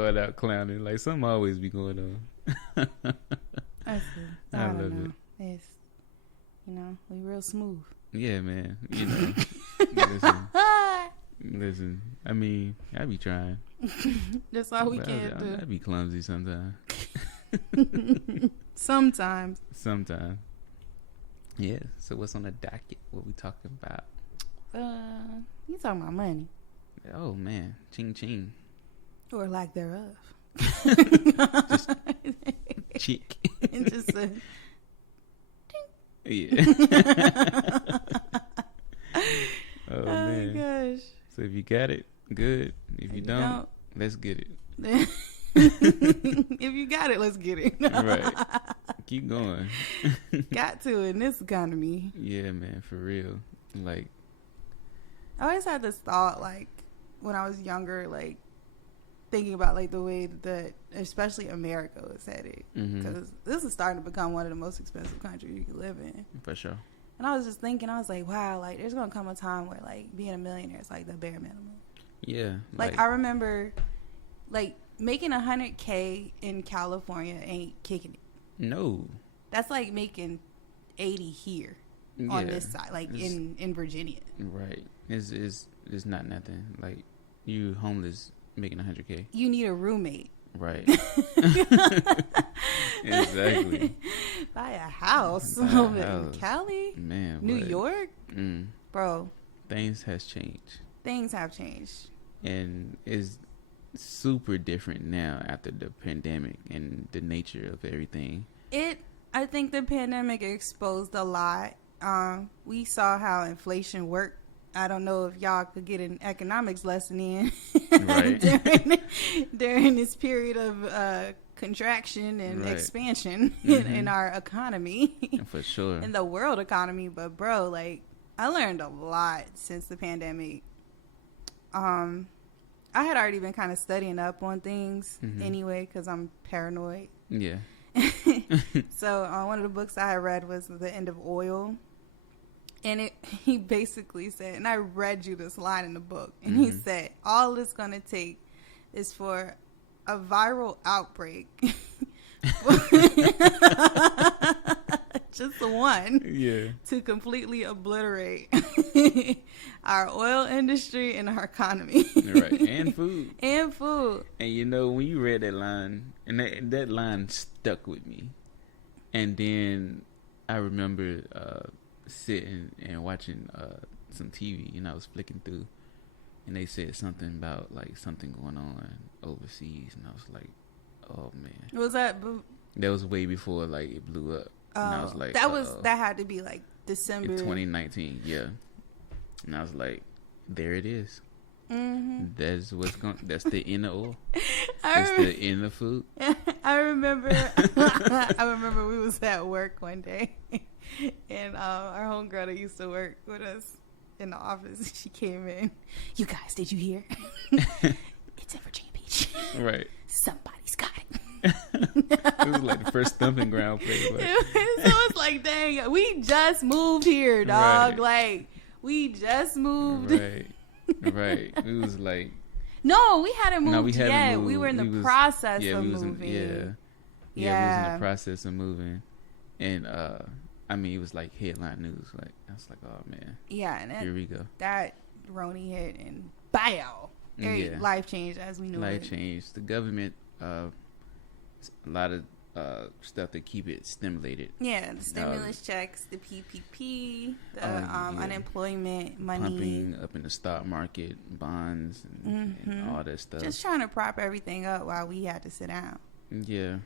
start out clowning. Like, something always be going on. I love don't know. it. It's, we real smooth. Yeah, man. Listen. I mean, I be trying. That's all we can do. I be clumsy sometimes. Sometimes. Yeah. So what's on the docket? What we talking about? You talking about money? Oh man, ching ching. Or lack thereof. Just cheek. And just yeah. Oh man. Gosh. So if you got it, good. If you don't, let's get it. If you got it, let's get it. Right. Keep going. Got to in this economy. Yeah, man, for real. Like, I always had this thought, like, when I was younger, like, thinking about, like, the way that, especially America was headed. Because this is starting to become one of the most expensive countries you can live in. For sure. And I was just thinking, I was like, wow, like, there's going to come a time where, like, being a millionaire is, like, the bare minimum. Yeah. Like, I remember, like, making $100K in California ain't kicking it. No. That's like making 80 here on this side, like in Virginia. Right. It's not nothing. Like, you homeless making $100K. You need a roommate. Right. Exactly. Buy a house over in Cali, man, New York, bro. Things have changed. And it's super different now after the pandemic and the nature of everything. I think the pandemic exposed a lot. We saw how inflation worked. I don't know if y'all could get an economics lesson in right. during this period of contraction and expansion in our economy. For sure. In the world economy. But, bro, like, I learned a lot since the pandemic. I had already been kind of studying up on things anyway because I'm paranoid. Yeah. So one of the books I had read was The End of Oil. And he basically said, and I read you this line in the book, and he said, all it's going to take is for a viral outbreak. Just the one. Yeah. To completely obliterate our oil industry and our economy. Right. And food. And food. And when you read that line, and that line stuck with me. And then I remember sitting and watching some TV, and I was flicking through, and they said something about like something going on overseas, and I was like, oh man. Was that? That was way before like it blew up. And I was like, that had to be like December 2019, yeah. And I was like, there it is. That's that's the end of oil. That's the end of food. I remember we was at work one day, and our homegirl that used to work with us in the office, she came in. You guys, did you hear? It's in Virginia Beach. Right. Somebody's got it. It was like the first stomping ground place. Like. So it's like, dang, we just moved here, dog. Right. Like, we just moved. Right. It was like. No, we hadn't moved we hadn't yet. moved. We were in the process of moving. We was in the process of moving. And, I mean, it was like headline news. Like, I was like, oh, man. Yeah. And here we go. That Roni hit and bow. Life changed as we knew it. Life changed. The government, a lot of stuff to keep it stimulated. Yeah, the stimulus checks, the PPP, the unemployment money. Pumping up in the stock market, bonds, and all that stuff. Just trying to prop everything up while we had to sit down. Yeah.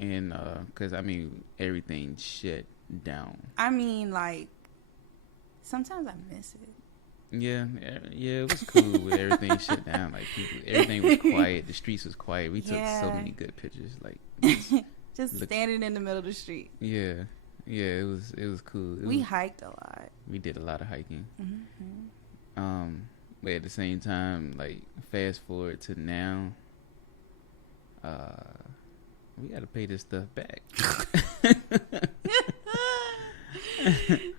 And, because, I mean, everything shut down. I mean, like, sometimes I miss it. Yeah, it was cool with everything shut down. Like, everything was quiet. The streets was quiet. We took so many good pictures. Like, just standing in the middle of the street. Yeah, it was cool. We hiked a lot. We did a lot of hiking. But at the same time, like, fast forward to now, we got to pay this stuff back.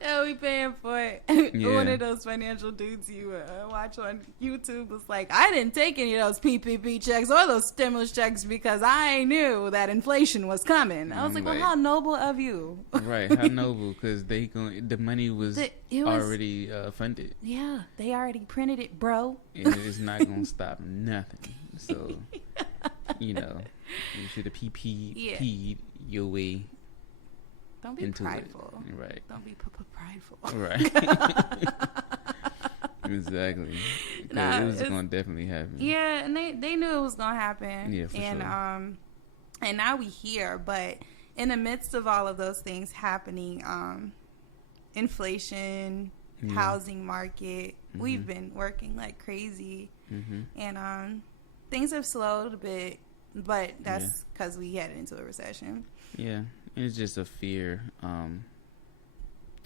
Yeah, we paying for it. Yeah. One of those financial dudes you watch on YouTube was like, I didn't take any of those PPP checks or those stimulus checks because I knew that inflation was coming. I was like, well, how noble of you. Right, how noble, because the money was already funded. Yeah, they already printed it, bro. And it's not going to stop nothing. So, you know, you should have PPP'd your way. Don't be prideful. It. Right. Don't be prideful. Right. Exactly. It was going to definitely happen. Yeah, and they knew it was going to happen. Yeah, for sure. And now we here, but in the midst of all of those things happening, inflation, housing market, we've been working like crazy, and things have slowed a bit, but that's because we headed into a recession. Yeah, it's just a fear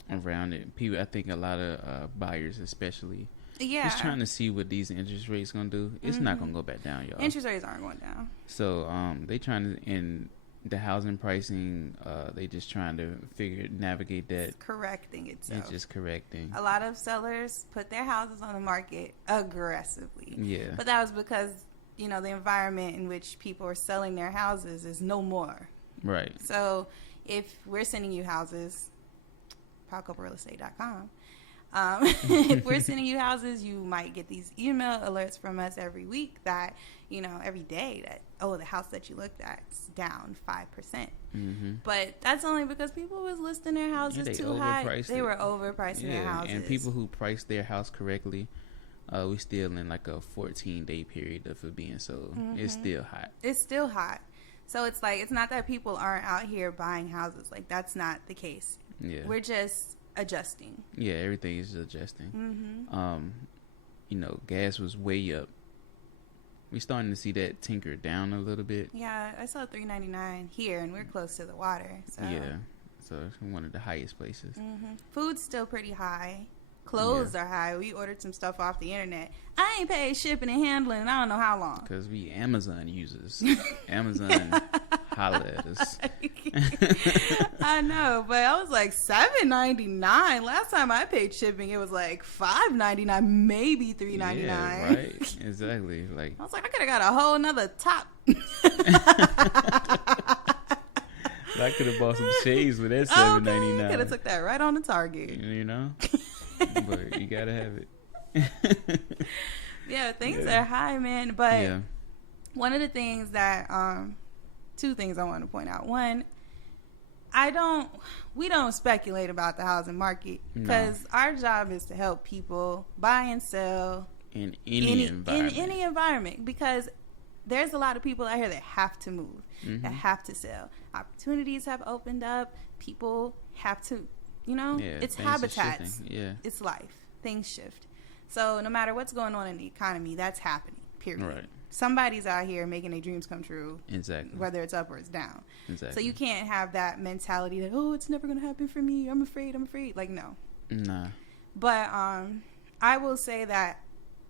around it. People, I think a lot of buyers, especially, just trying to see what these interest rates gonna do. It's not gonna go back down, y'all. Interest rates aren't going down. So they trying to, in the housing pricing, they just trying to navigate that. It's correcting itself. It's just correcting. A lot of sellers put their houses on the market aggressively. Yeah. But that was because, you know, the environment in which people are selling their houses is no more. Right. So if we're sending you houses, PowCopeRealEstate.com, if we're sending you houses, you might get these email alerts from us every week that, you know, every day that, oh, the house that you looked at is down 5%. But that's only because people was listing their houses too high. They were overpricing their houses. And people who priced their house correctly, we still in like a 14-day period of it being sold. It's still hot. It's still hot. So it's like, it's not that people aren't out here buying houses. Like, that's not the case. Yeah. We're just adjusting. Yeah, everything is adjusting. You know, gas was way up. We starting to see that tinker down a little bit. Yeah, I saw $3.99 here, and we're close to the water. So. Yeah, so it's one of the highest places. Food's still pretty high. Clothes are high. We ordered some stuff off the internet. I ain't paid shipping and handling in I don't know how long. Because we Amazon users. Amazon holla at us. I know, but I was like $7.99. Last time I paid shipping, it was like $5.99, maybe $3.99. Yeah, right. Exactly. Like, I was like, I could have got a whole nother top. I could have bought some shades with that $7.99. Could have took that right on the Target. You know? But you gotta have it. Yeah, things are high, man. But one of the things that two things I want to point out. One, we don't speculate about the housing market because our job is to help people buy and sell in any environment. In any environment, because there's a lot of people out here that have to move, that have to sell. Opportunities have opened up. People have to, you know, it's habitats. Yeah. It's life. Things shift. So no matter what's going on in the economy, that's happening, period. Right. Somebody's out here making their dreams come true. Exactly. Whether it's up or it's down. Exactly. So you can't have that mentality that, oh, it's never going to happen for me. I'm afraid. Like, no. Nah. But I will say that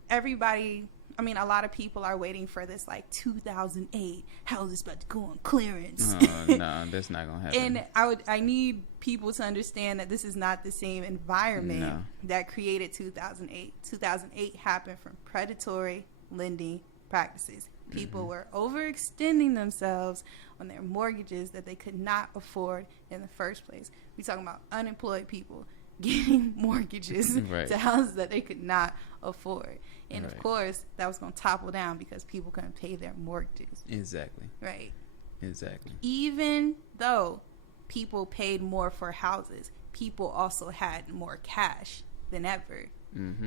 a lot of people are waiting for this, like, 2008. How is this about to go on clearance? No, that's not going to happen. And I need people to understand that this is not the same environment that created 2008. 2008 happened from predatory lending practices. People were overextending themselves on their mortgages that they could not afford in the first place. We're talking about unemployed people getting mortgages to houses that they could not afford. And of course, that was going to topple down because people couldn't pay their mortgages. Exactly. Right. Exactly. Even though people paid more for houses, people also had more cash than ever.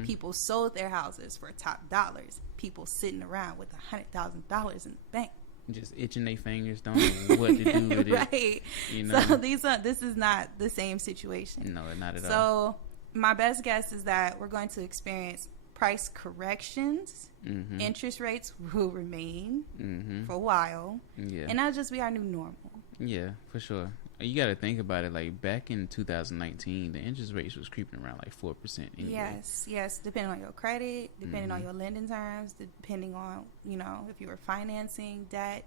People sold their houses for top dollars. People sitting around with $100,000 in the bank. Just itching their fingers, don't know what to do with it. Right. You know? So this is not the same situation. No, not at all. So my best guess is that we're going to experience price corrections. Interest rates will remain for a while. Yeah. And that'll just be our new normal. Yeah, for sure. You got to think about it. Like, back in 2019, the interest rates was creeping around like 4% anyway. Yes. Depending on your credit, depending on your lending terms, depending on, you know, if you were financing debt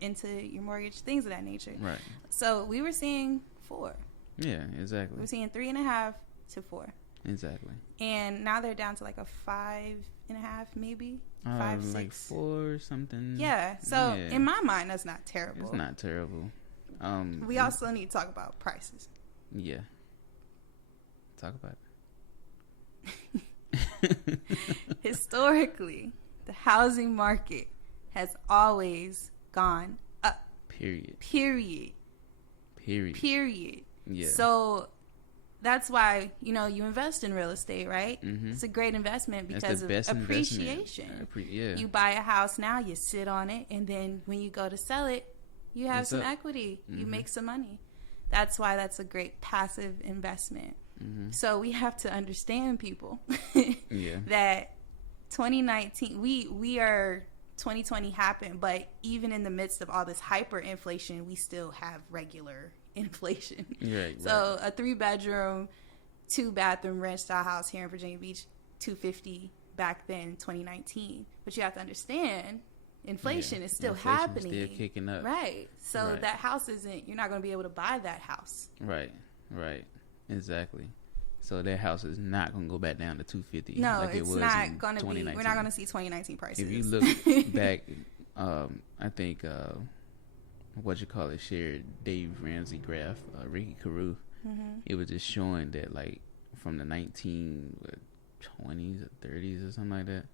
into your mortgage, things of that nature. Right. So we were seeing 4. Yeah, exactly. We're seeing 3.5 to 4. Exactly. And now they're down to like a 5.5, maybe 5, 6, like 4 or something. Yeah. So in my mind, that's not terrible. It's not terrible. We also need to talk about prices. Yeah. Talk about it. Historically, the housing market has always gone up. Period. Yeah. So that's why, you invest in real estate, right? Mm-hmm. It's a great investment because of appreciation. You buy a house now, you sit on it, and then when you go to sell it, you have some equity. Mm-hmm. You make some money. That's why that's a great passive investment. Mm-hmm. So we have to understand, people, that 2019, we are 2020 happened, but even in the midst of all this hyperinflation, we still have regular inflation. Right. So a 3-bedroom, 2-bathroom ranch style house here in Virginia Beach, $250 back then, 2019. But you have to understand, inflation is still happening. Still kicking up. Right. So that house you're not going to be able to buy that house. Right. Exactly. So that house is not going to go back down to $250. No, like it's not going to be. We're not going to see 2019 prices. If you look back, I think shared Dave Ramsey graph, Ricky Carew. Mm-hmm. It was just showing that like from the 1920s or 30s or something like that,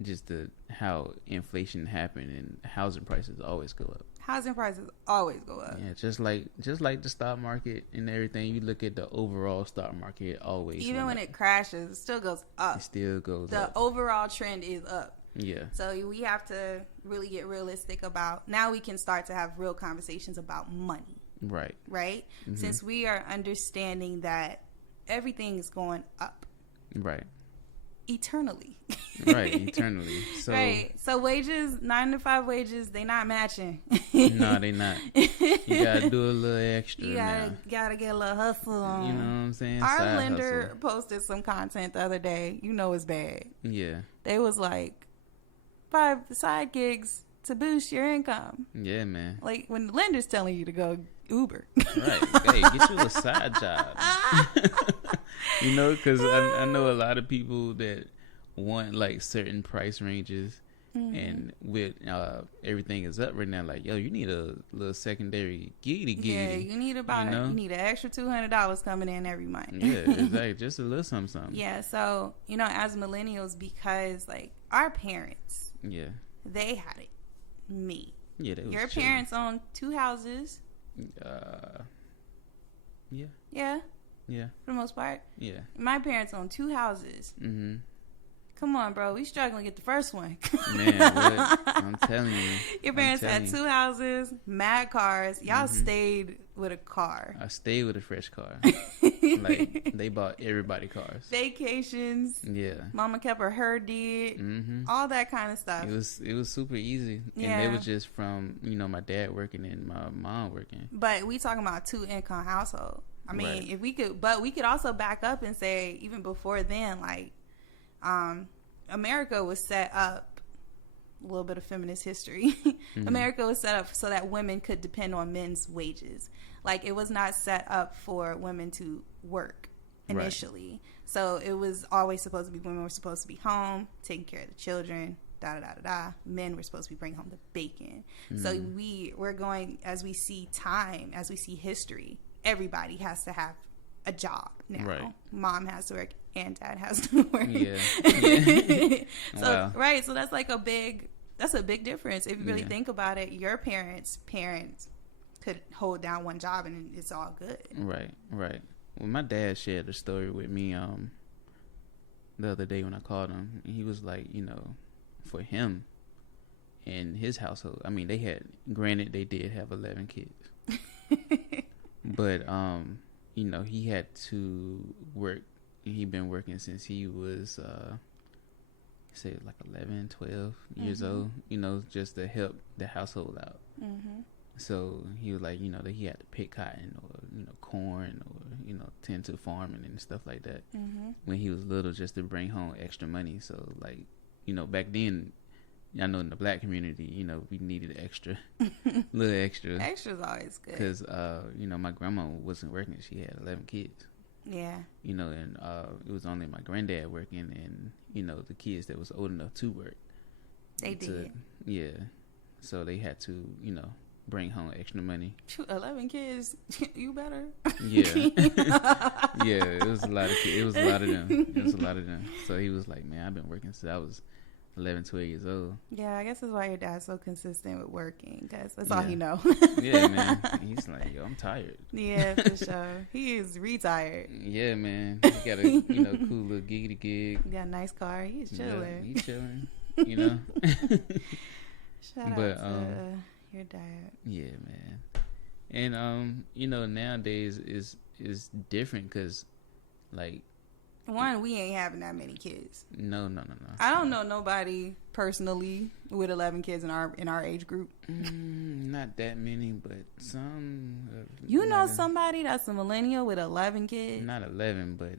just how inflation happened and housing prices always go up. Housing prices always go up. Yeah, just like the stock market and everything. You look at the overall stock market, it always even when it crashes, it still goes up. It still goes up. The overall trend is up. Yeah. So we have to really get realistic about. Now we can start to have real conversations about money. Right. Right. Mm-hmm. Since we are understanding that everything is going up. Right. Eternally. So wages, 9-to-5 wages, they not matching. No, they not. You gotta do a little extra. You gotta get a little hustle on. You know what I'm saying? Our lender posted some content the other day. It's bad. Yeah. They was like 5 side gigs to boost your income. Yeah, man. Like when the lender's telling you to go Uber. Right. Hey, get you a side job. Because I know a lot of people that want like certain price ranges, mm-hmm. and with everything is up right now, like, yo, you need a little secondary giddy. Yeah, you need you need an extra $200 coming in every month. Yeah, exactly. Just a little something. Yeah, so as millennials, because like our parents, they had it made. Yeah, they was your chilling. Parents own 2 houses. Yeah. For the most part. Yeah. My parents own 2 houses. Mm-hmm. Come on, bro. We struggling to get the first one. Man, what? I'm telling you. Your parents had 2 houses, mad cars. Y'all mm-hmm. stayed with a car. I stayed with a fresh car. Like, they bought everybody cars. Vacations. Yeah. Mama kept her did. Mm-hmm. All that kind of stuff. It was super easy. Yeah. And they was just from, my dad working and my mom working. But we talking about 2-income household. I mean, right. if we could, but we could also back up and say, even before then, like, America was set up, a little bit of feminist history. Mm-hmm. America was set up so that women could depend on men's wages. Like, it was not set up for women to work initially. Right. So it was always supposed to be women were supposed to be home, taking care of the children, Men were supposed to be bringing home the bacon. Mm-hmm. So we're going, as we see time, as we see history, everybody has to have a job now. Right. Mom has to work and dad has to work. Yeah. So wow. Right. So that's like a big difference. If you really think about it, your parents could hold down one job and it's all good. Right. Well, my dad shared a story with me the other day when I called him. And he was like, for him and his household, I mean, they did have 11 kids. But he had to work. He'd been working since he was say like 11, 12 years mm-hmm. old, just to help the household out. Mm-hmm. So he was like, that he had to pick cotton or, corn or, tend to farming and stuff like that when he was little, just to bring home extra money. So like, back then I know in the black community, you know, we needed extra, little extra. Extra's always good. Because, you know, my grandma wasn't working. She had 11 kids. Yeah. You know, and it was only my granddad working and, you know, the kids that was old enough to work. They did. Yeah. So they had to, you know, bring home extra money. 11 kids, you better. Yeah. Yeah, it was a lot of kids. It was a lot of them. So he was like, man, I've been working since I was 11, 12 years old. Yeah, I guess that's why your dad's so consistent with working, because that's all he know. Yeah, man. He's like, yo, I'm tired. Yeah, for sure. He is retired. Yeah, man. He got a, you know, cool little giggity gig. He got a nice car. He's chilling. Yeah, he's chilling, you know. Shout out to your dad. Yeah, man. And, you know, nowadays is different because, like, one, we ain't having that many kids. No. I don't know nobody personally with 11 kids in our age group. Not that many, but some. You know somebody that's a millennial with 11 kids? Not 11, but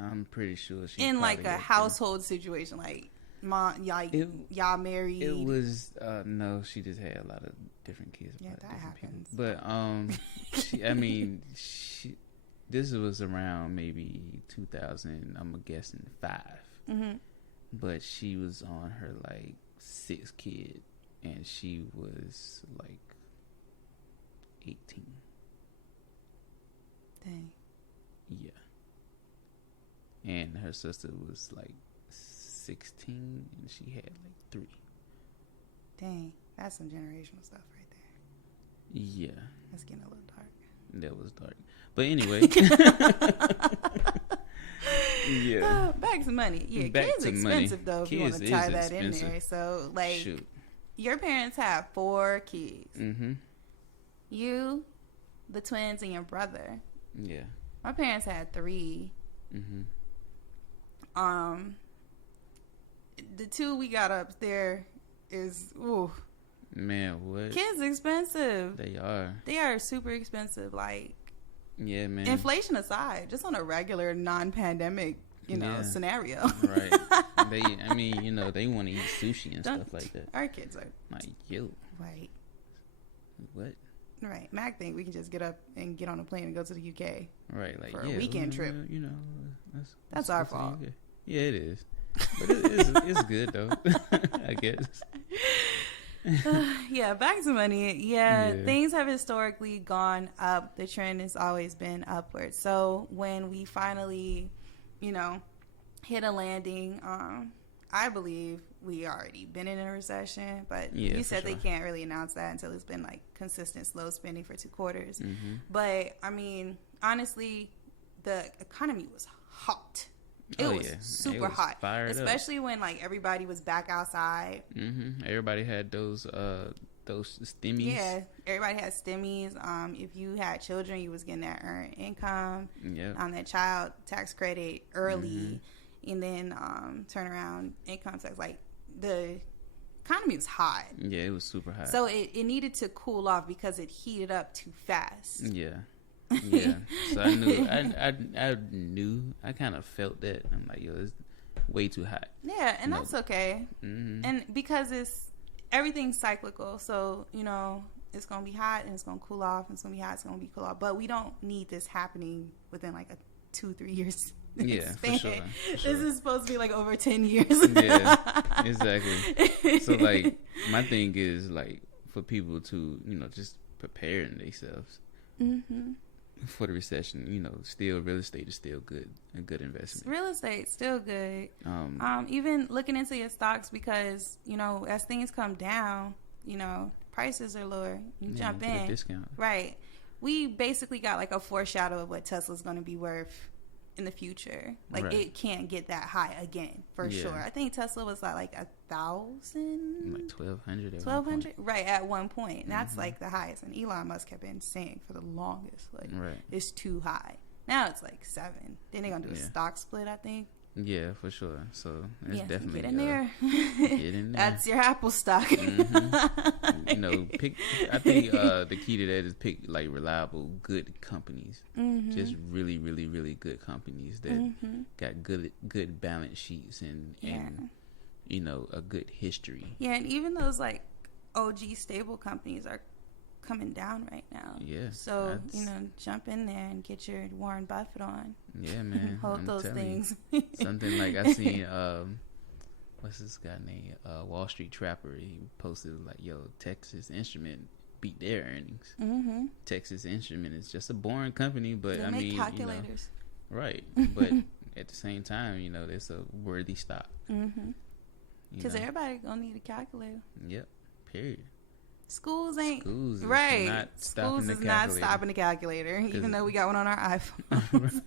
I'm pretty sure she in like a household situation, like mom, y'all married. It was no, she just had a lot of different kids. Yeah, that happens. But this was around maybe 2000, I'm guessing 5. Mm-hmm. But she was on her like 6th kid, and she was like 18. Dang. Yeah. And her sister was like 16, and she had like 3. Dang, that's some generational stuff right there. Yeah. That's getting a little dark. That was dark. But anyway. Yeah. Back to money. Yeah, Back kids to expensive money. though if kids you want to tie that expensive. in there. So like, Shoot. Your parents have 4 kids. Mm-hmm. You, the twins, and your brother. Yeah. My parents had 3. Mm-hmm. The 2 we got up there is ooh. Man, what? Kids expensive. They are. They are super expensive. Like, yeah, man. inflation aside, just on a regular non-pandemic, scenario. Right. I mean, you know, they want to eat sushi and stuff like that. Our kids are like, yo. Right. What? Right. Mac think we can just get up and get on a plane and go to the UK. Right. Like, for a weekend trip. You know, that's our fault. Yeah, it is. But it's good though. I guess. Yeah, back to money. Yeah, things have historically gone up. The trend has always been upward. So when we finally, hit a landing, I believe we already been in a recession, but you said they can't really announce that until it's been like consistent slow spending for 2 quarters. Mm-hmm. But I mean, honestly, the economy was hot. It was super hot, especially when like everybody was back outside. Mm-hmm. Everybody had those stimmies. Yeah, everybody had stimmies. If you had children, you was getting that earned income. Yeah. That child tax credit early, and then turnaround income tax. Like the economy was hot. Yeah, it was super hot. So it needed to cool off because it heated up too fast. Yeah. Yeah, so I knew, I kind of felt that. I'm like, yo, it's way too hot. Yeah, and that's okay. Mm-hmm. And because everything's cyclical, so, it's going to be hot and it's going to cool off, and it's going to be hot, it's going to be cool off. But we don't need this happening within like a 2-3 years yeah, span. for sure. This is supposed to be like over 10 years. Yeah, exactly. So like, my thing is like for people to, just preparing themselves. Mm-hmm. For the recession, still real estate is still good, a good investment. Real estate still good. Even looking into your stocks because as things come down, prices are lower. You jump in, a discount. Right? We basically got like a foreshadow of what Tesla's going to be worth in the future. Like it can't get that high again for sure. I think Tesla was like 1,000, like 1,200. 1,200, right at one point. And that's like the highest. And Elon Musk had been saying for the longest, like it's too high. Now it's like 7. Then they're gonna do a stock split, I think. Yeah, for sure. So it's definitely get in there. Get in there. That's your Apple stock. Mm-hmm. Pick. I think the key to that is pick like reliable, good companies. Mm-hmm. Just really, really, really good companies that got good balance sheets and you know, a good history. Yeah, and even those like OG stable companies are coming down right now. Yeah. So, you know, jump in there and get your Warren Buffett on. Yeah, man. Hold I'm those things. Something like I seen what's this guy named Wall Street Trapper. He posted like, yo, Texas Instrument beat their earnings. Mm-hmm. Texas Instrument is just a boring company, but they I make mean, calculators. you know, right. But at the same time, you know, it's a worthy stock. Mm-hmm. Because everybody gonna need a calculator. Yep. Period. Schools ain't Schools is right. not Schools is stopping not stopping the calculator, even though we got one on our iPhone.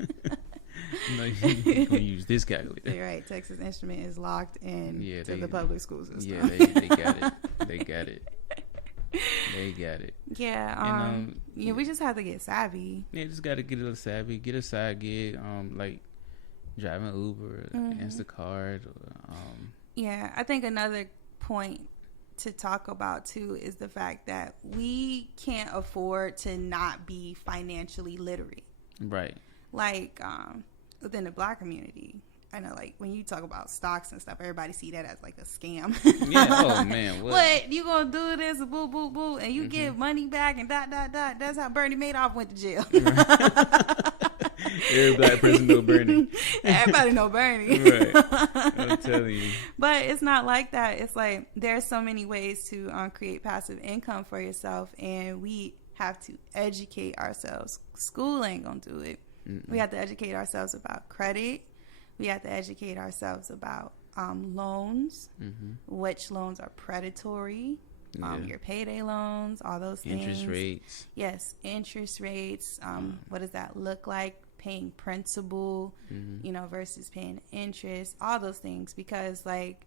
No, you're gonna use this calculator. You're right. Texas Instrument is locked in to the public school system. Yeah, they got it. They got it. They got it. Yeah. Yeah, we just have to get savvy. Yeah, just got to get a little savvy. Get a side gig, like driving Uber, Instacart. Yeah, I think another point to talk about too is the fact that we can't afford to not be financially literate. Right. Like within the Black community, I know, like when you talk about stocks and stuff, everybody see that as like a scam. Yeah. Oh man. What you gonna do this? Boo boo boo, and you get money back and dot dot dot. That's how Bernie Madoff went to jail. Right. Every Black person know Bernie. Everybody know Bernie. Right. I'm telling you. But it's not like that. It's like there's so many ways to create passive income for yourself, and we have to educate ourselves. School ain't gonna do it. We have to educate ourselves about credit. We have to educate ourselves about loans, which loans are predatory, your payday loans, all those things. Interest rates. Yes, interest rates. What does that look like? Paying principal, you know, versus paying interest, all those things. Because, like,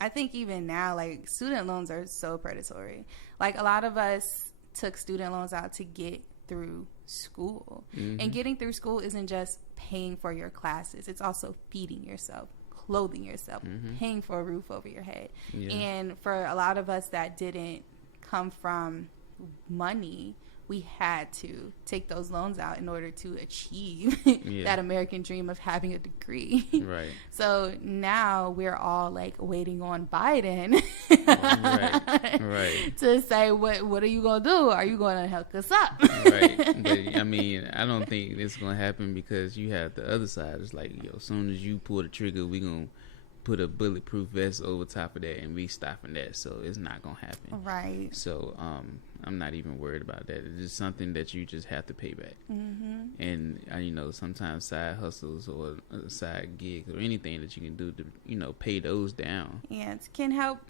I think even now, like, student loans are so predatory. Like, a lot of us took student loans out to get through school. And getting through school isn't just paying for your classes. It's also feeding yourself, clothing yourself, paying for a roof over your head. Yeah. And for a lot of us that didn't come from money, we had to take those loans out in order to achieve that American dream of having a degree. Right. So now we're all like waiting on Biden right. to say, what are you going to do? Are you going to hook us up? Right. But I mean, I don't think it's going to happen because you have the other side. It's like, yo, as soon as you pull the trigger, we going to put a bulletproof vest over top of that and we stopping that. So it's not going to happen. Right. So, I'm not even worried about that. It's just something that you just have to pay back. And, you know, sometimes side hustles or side gigs or anything that you can do to, you know, pay those down. Yeah, it can help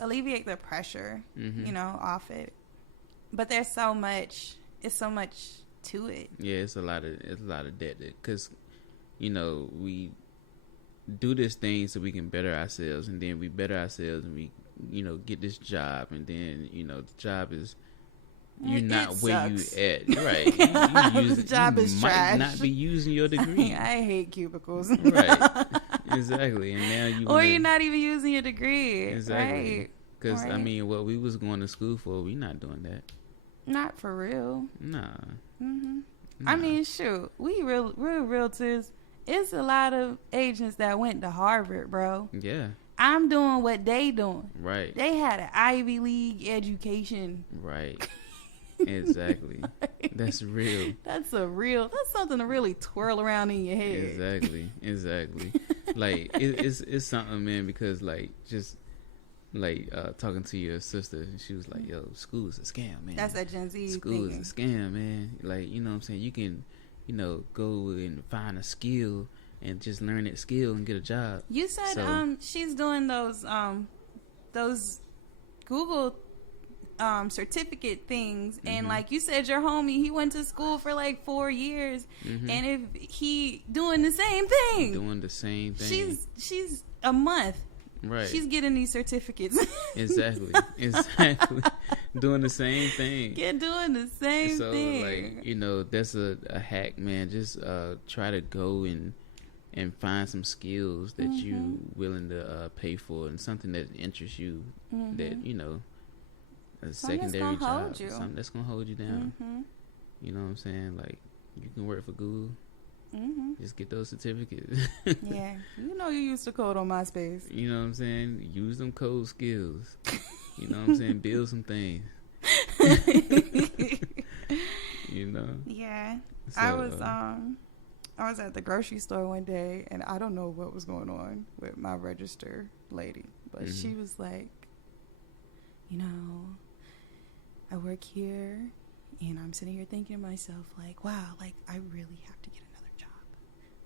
alleviate the pressure, you know, off it. But there's so much to it. Yeah, it's a lot of debt because, you know, we do this thing so we can better ourselves, and then we better ourselves and we, you know, get this job, and then, you know, the job is you're not where you at, right? The job is trash. You might not be using your degree. I hate cubicles. Right, exactly. And now you're not even using your degree, exactly. Right? Because I mean, what we was going to school for, we not doing that. Not for real. Nah. I mean, shoot, we're realtors. It's a lot of agents that went to Harvard, bro. Yeah. I'm doing what they doing. Right. They had an Ivy League education. Right. Exactly. That's real. That's something to really twirl around in your head. Exactly. Like it's something, man, because like just like talking to your sister, she was like, yo, school is a scam, man. That's that Gen Z school thinking. Is a scam, man. Like, you know what I'm saying? You can, you know, go and find a skill and just learn that skill and get a job. You said she's doing those Google certificate things, and like you said, your homie, he went to school for like 4 years, and if he doing the same thing, she's a month. Right. She's getting these certificates. Exactly. Doing the same thing. Doing the same thing. So, like, you know, that's a hack, man. Just try to go and find some skills that you willing to pay for, and something that interests you, that, you know, a secondary job. Something that's going to hold you down. You know what I'm saying? Like, you can work for Google. Mm-hmm. Just get those certificates. Yeah, you know you used to code on MySpace. You know what I'm saying? Use them code skills. You know what I'm saying? Build some things. You know? Yeah. So, I was at the grocery store one day, and I don't know what was going on with my register lady, but mm-hmm. she was like, you know, I work here, and I'm sitting here thinking to myself, like, wow, like, I really have to get another job.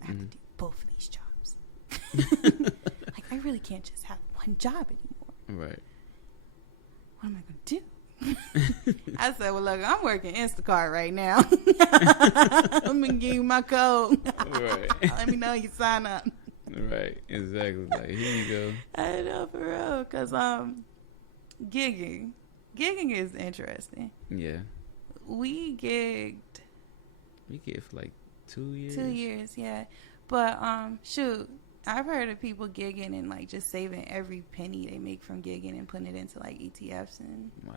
I have mm-hmm. to do both of these jobs. Like, I really can't just have one job anymore. Right. What am I going to do? I said, well, look, I'm working Instacart right now. I'm going to give you my code. Right. Let me know you sign up. Right. Exactly. Like, here you go. I know, for real. Because gigging is interesting. Yeah. We gigged. We gigged for like 2 years. 2 years, yeah. But, shoot. I've heard of people gigging and like just saving every penny they make from gigging and putting it into like ETFs and wow.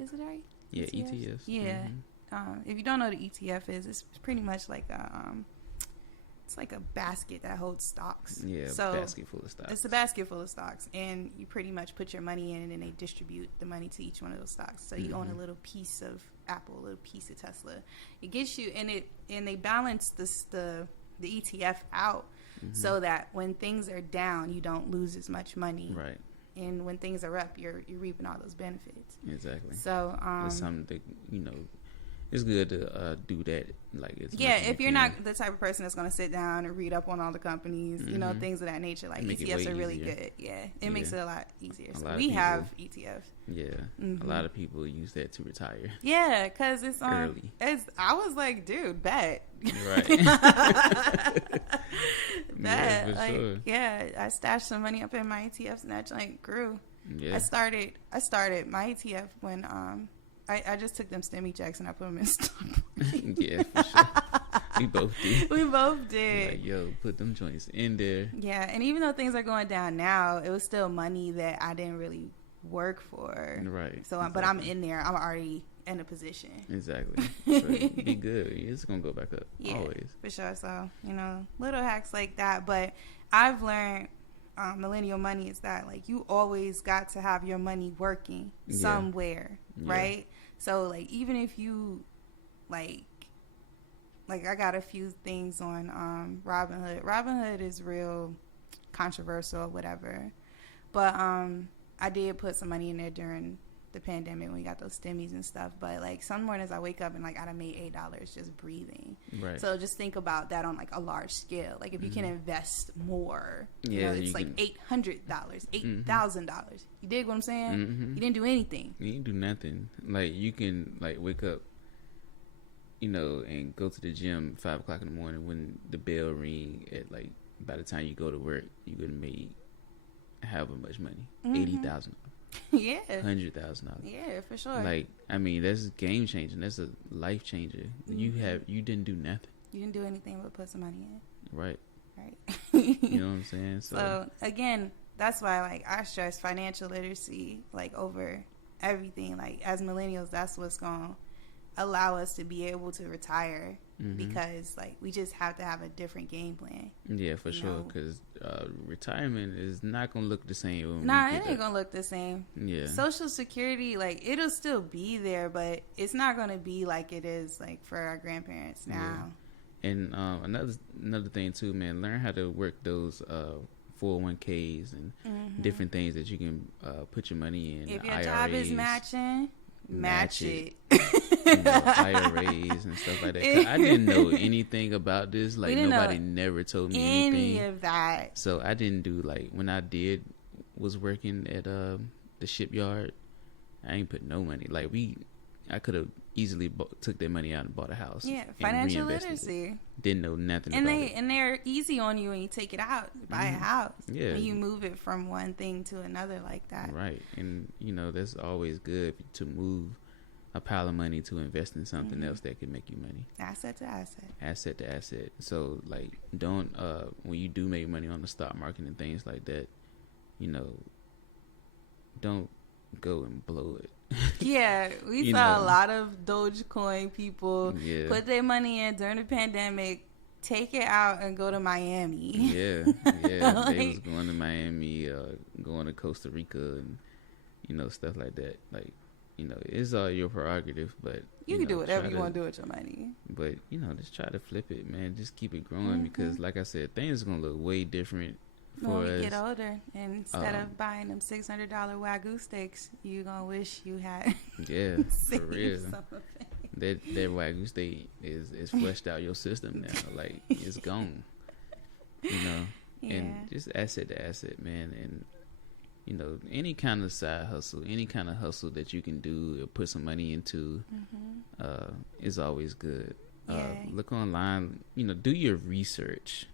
Is it right? Yeah, ETFs. Yeah. Mm-hmm. If you don't know what the ETF is, it's pretty much like it's like a basket that holds stocks. Yeah, so basket full of stocks. It's a basket full of stocks, and you pretty much put your money in, and then they distribute the money to each one of those stocks. So you mm-hmm. own a little piece of Apple, a little piece of Tesla. It gets you, and they balance the ETF out. Mm-hmm. So that when things are down, you don't lose as much money. Right. And when things are up, you're reaping all those benefits. Exactly. So it's something that, you know, it's good to do that. Like, it's if you're not the type of person that's going to sit down and read up on all the companies, mm-hmm. you know, things of that nature, like ETFs are really good. Yeah, it makes it a lot easier. So we have ETFs. Yeah, mm-hmm. a lot of people use that to retire. Yeah, because it's early. I was like, dude, bet. Right. Bet. Yeah, like, sure. yeah, I stashed some money up in my ETFs, and that joint grew. Yeah. I started my ETF when I just took them stimmy checks and I put them in stock. Yeah, for sure. We both did. We both did. Like, yo, put them joints in there. Yeah, and even though things are going down now, it was still money that I didn't really work for. Right. So, exactly. But I'm in there. I'm already in a position. Exactly. So be good. It's gonna go back up. Yeah, always. For sure. So, you know, little hacks like that. But I've learned Millennial Money is that, like, you always got to have your money working somewhere, right? So, like, even if you, like I got a few things on Robinhood. Robinhood is real controversial or whatever. But I did put some money in there during the pandemic when we got those stimmies and stuff. But, like, some mornings I wake up and, like, I done made $8 just breathing. Right. So just think about that on, like, a large scale. Like, if you can invest more, you know, it's like $800, $8,000. You dig what I'm saying? Mm-hmm. You didn't do anything. You didn't do nothing. Like, you can, like, wake up, you know, and go to the gym 5 o'clock in the morning when the bell ring at, like, by the time you go to work, you could have made however much money. Mm-hmm. $80,000. Yeah. $100,000. Yeah, for sure. Like, I mean, that's game changing. That's a life changer. Mm-hmm. You didn't do nothing. You didn't do anything but put some money in. Right. Right. You know what I'm saying? So again, that's why, like, I stress financial literacy, like, over everything. Like, as millennials, that's what's gonna allow us to be able to retire. Mm-hmm. Because, like, we just have to have a different game plan. Yeah, for sure. Because retirement is not gonna look the same. Nah, it ain't gonna look the same. Yeah. Social Security, like, it'll still be there, but it's not gonna be like it is, like, for our grandparents now. Yeah. And another thing too, man, learn how to work those 401ks and mm-hmm. different things that you can put your money in. If your IRAs, job is matching, match it. You know, IRAs and stuff like that. 'Cause I didn't know anything about this. Like, nobody never told me anything. Any of that. So I didn't do, like, when I was working at the shipyard, I ain't put no money. Like, I could have easily took that money out and bought a house. Yeah, financial literacy. Didn't know nothing about it. And they're easy on you when you take it out, buy mm-hmm. a house. Yeah. When you move it from one thing to another like that. Right. And, you know, that's always good to move a pile of money to invest in something mm-hmm. else that can make you money. Asset to asset. Asset to asset. So, like, don't, when you do make money on the stock market and things like that, you know, don't go and blow it. Yeah, we saw a lot of Dogecoin people put their money in during the pandemic, take it out and go to Miami. Yeah. Like, they was going to Miami, going to Costa Rica, and stuff like that. Like, it's all your prerogative, but you can do whatever you want to do with your money. But just try to flip it, man. Just keep it growing because, like I said, things are gonna look way different for us. When you get older, and instead of buying them $600 Wagyu steaks, you gonna wish you had. Yeah, for real. That Wagyu steak is flushed out your system now. Like, it's gone. And just asset to asset, man. And any kind of side hustle, any kind of hustle that you can do or put some money into, is always good. Look online, do your research.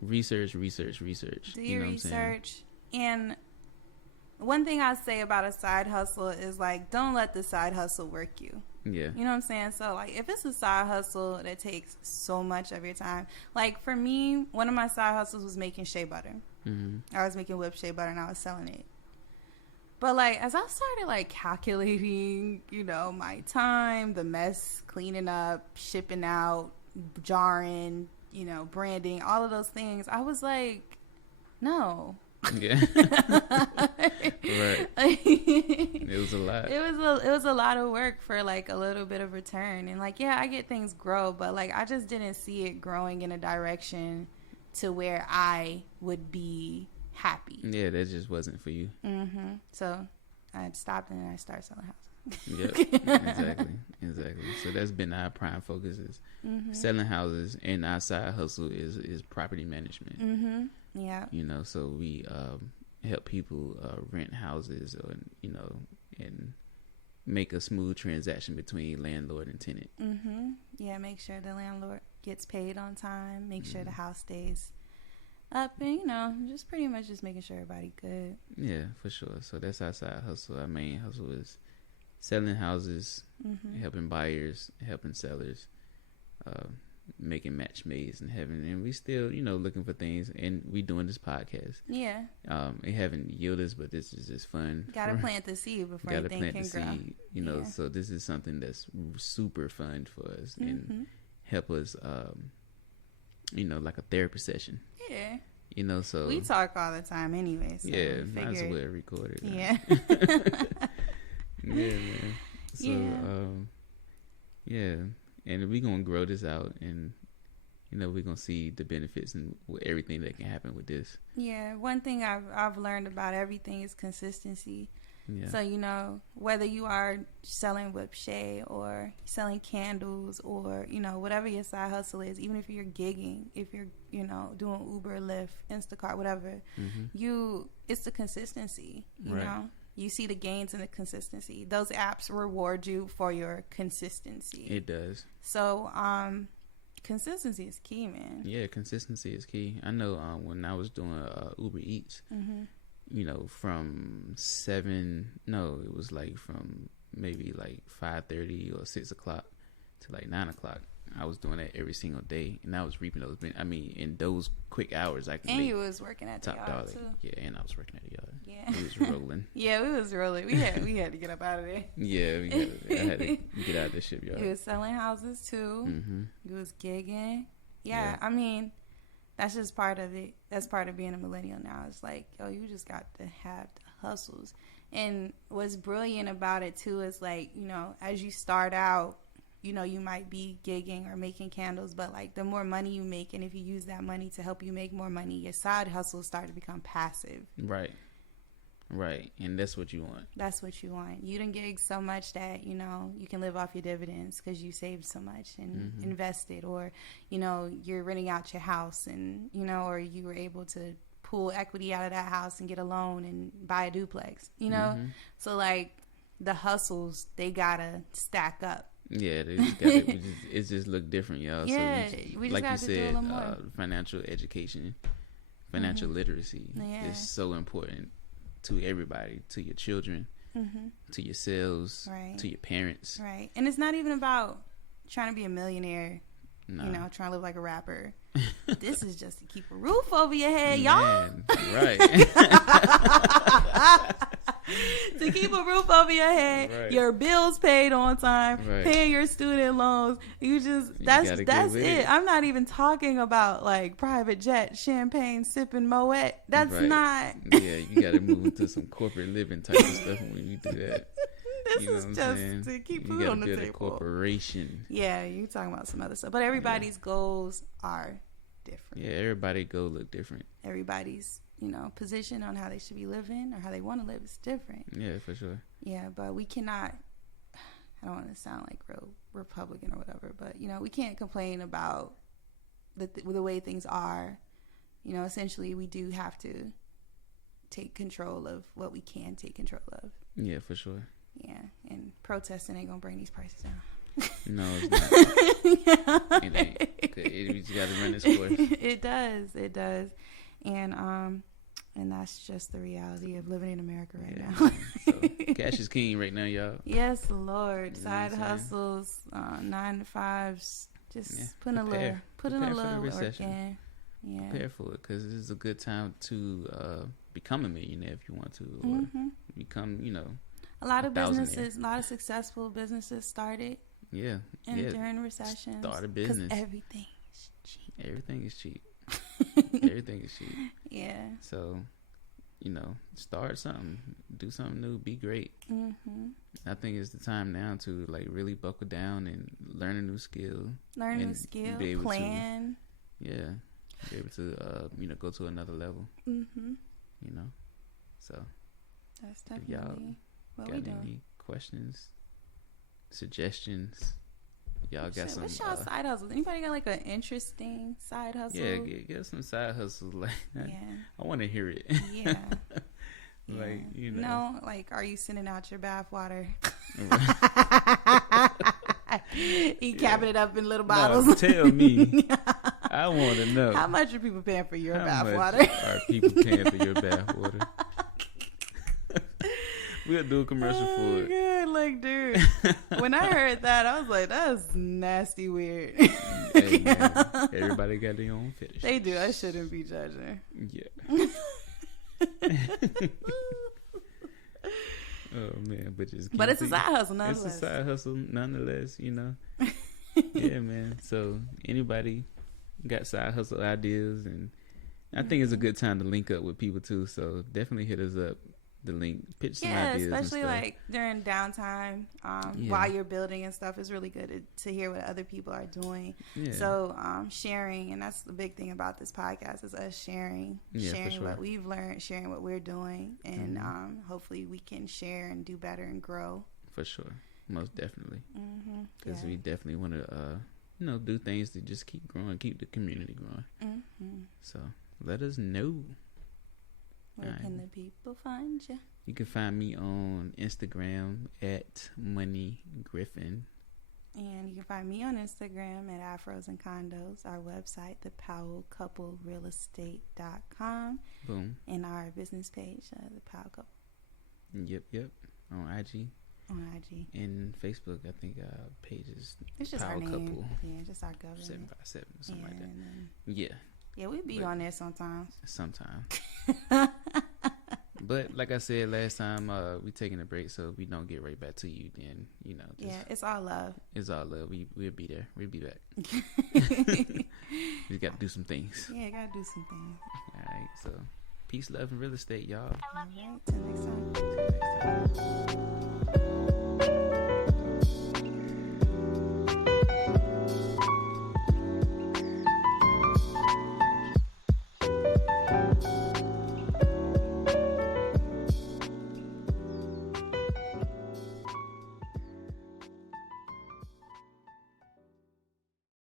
Research. Do your research. And one thing I say about a side hustle is, like, don't let the side hustle work you. Yeah. You know what I'm saying? So, like, if it's a side hustle that takes so much of your time, like, for me, one of my side hustles was making shea butter. I was making whipped shea butter and I was selling it. But, like, as I started, like, calculating, my time, the mess, cleaning up, shipping out, jarring, branding, all of those things, I was like, no. Yeah. Right. It was a lot. It was a lot of work for, like, a little bit of return. And, like, yeah, I get things grow, but, like, I just didn't see it growing in a direction to where I would be happy. Yeah, that just wasn't for you. So I stopped and I started selling houses. Yep, exactly. So that's been our prime focus is selling houses, and our side hustle is property management. Yeah. So we help people rent houses, or and make a smooth transaction between landlord and tenant. Yeah, make sure the landlord gets paid on time, make sure the house stays up, and just pretty much just making sure everybody good. Yeah, for sure. So that's our side hustle. Our main hustle is selling houses, helping buyers, helping sellers, making match mades in heaven. And we still looking for things, and we doing this podcast. Yeah. It haven't yielded us, but this is just fun. Gotta plant the seed before anything can grow. So this is something that's super fun for us and help us like a therapy session. Yeah. So we talk all the time anyway. So might as well record it. Yeah. Yeah, man. So and we're gonna grow this out, and we're gonna see the benefits and everything that can happen with this. Yeah, one thing I've learned about everything is consistency. Yeah. So, whether you are selling whipped shea or selling candles or, whatever your side hustle is, even if you're gigging, if you're, doing Uber, Lyft, Instacart, whatever, it's the consistency, you know? You see the gains in the consistency. Those apps reward you for your consistency. It does. So, consistency is key, man. Yeah, consistency is key. I know when I was doing Uber Eats, from from maybe like 5:30 or 6 o'clock to like 9 o'clock. I was doing that every single day, and I was reaping those. In those quick hours, I could. And you was working at the yard too. Yeah, and I was working at the yard. Yeah, we was rolling. Yeah, we was rolling. We had to get up out of there. Yeah, I had to get out of the shipyard. You was selling houses too. You was gigging. Yeah, I mean, that's just part of it. That's part of being a millennial now. It's like, you just got to have the hustles. And what's brilliant about it too is, like, as you start out, you might be gigging or making candles, but, like, the more money you make, and if you use that money to help you make more money, your side hustles start to become passive. Right. And that's what you want. That's what you want. You done gig so much that, you can live off your dividends because you saved so much and invested, or, you're renting out your house and, or you were able to pull equity out of that house and get a loan and buy a duplex, So, like, the hustles, they gotta stack up. Yeah, it just look different, y'all. Yeah, so we just like you said, financial education, financial literacy is so important to everybody, to your children, to yourselves, to your parents. Right, and it's not even about trying to be a millionaire. No. Trying to live like a rapper. This is just to keep a roof over your head, y'all. Right. to keep a roof over your head, right. your bills paid on time, right. paying your student loans. That's it. I'm not even talking about like private jet, champagne sipping Moet. That's right. not. Yeah, you got to move into some corporate living type of stuff when you do that. This is just to keep food on the table. A corporation. Yeah, you talking about some other stuff, but everybody's goals are different. Yeah, everybody's goals look different. Everybody's position on how they should be living or how they want to live is different. Yeah, for sure. Yeah, but we cannot. I don't want to sound like real Republican or whatever, but we can't complain about the way things are. Essentially, we do have to take control of what we can take control of. Yeah, for sure. Yeah, and protesting ain't gonna bring these prices down. No, it's not. It ain't. We just gotta run this course. It does, and that's just the reality of living in America right now. So cash is king right now, y'all. Yes, Lord. Side hustles, 9 to 5s, just putting a little work in. Yeah. Prepare for it, because this is a good time to become a millionaire if you want to, or become, a lot of businesses, a lot of successful businesses started. Yeah. During recessions. Start a business. Because everything is cheap. Everything is cheap. Everything is cheap. Yeah. So, start something, do something new, be great. Mm-hmm. I think it's the time now to really buckle down and learn a new skill. Plan. Be able to, go to another level. Mm-hmm. So. That's definitely what we do. Any questions, suggestions? Y'all got some? What's y'all side hustles? Anybody got an interesting side hustle? Yeah, get some side hustles. I want to hear it. Yeah. Are you sending out your bath water? You capping it up in little bottles. No, tell me. I want to know. How much are people paying for your bath water? Are people paying for your bath water? We'll do a commercial for it. God, dude. When I heard that, I was like, that's nasty weird. Hey, man, everybody got their own fetish. They do. I shouldn't be judging. Yeah. Oh, man. But it's a side hustle, nonetheless. It's a side hustle, nonetheless, Yeah, man. So, anybody got side hustle ideas? And I think it's a good time to link up with people, too. So, definitely hit us up. The link, pitch some ideas, especially during downtime, while you're building and stuff. It's really good to hear what other people are doing. Yeah. So sharing, and that's the big thing about this podcast, is us sharing what we've learned, sharing what we're doing, and hopefully we can share and do better and grow. For sure, most definitely, because we definitely want to, do things to just keep growing, keep the community growing. Mm-hmm. So let us know. Where can the people find you? You can find me on Instagram at moneygriffin. And you can find me on Instagram at Afros and Condos, our website, thepowellcouplerealestate.com. Boom. And our business page, The Powell Couple. Yep. On IG. And Facebook, I think pages. It's just Powell our name. Couple. Yeah, just our government. 757 or something like that. Yeah. Yeah, we be on there sometimes. But like I said last time, we taking a break, so we don't get right back to you. Then it's all love. It's all love. We'll be there. We'll be back. We got to do some things. Yeah, gotta do some things. All right. So peace, love, and real estate, y'all. All right. Till next time.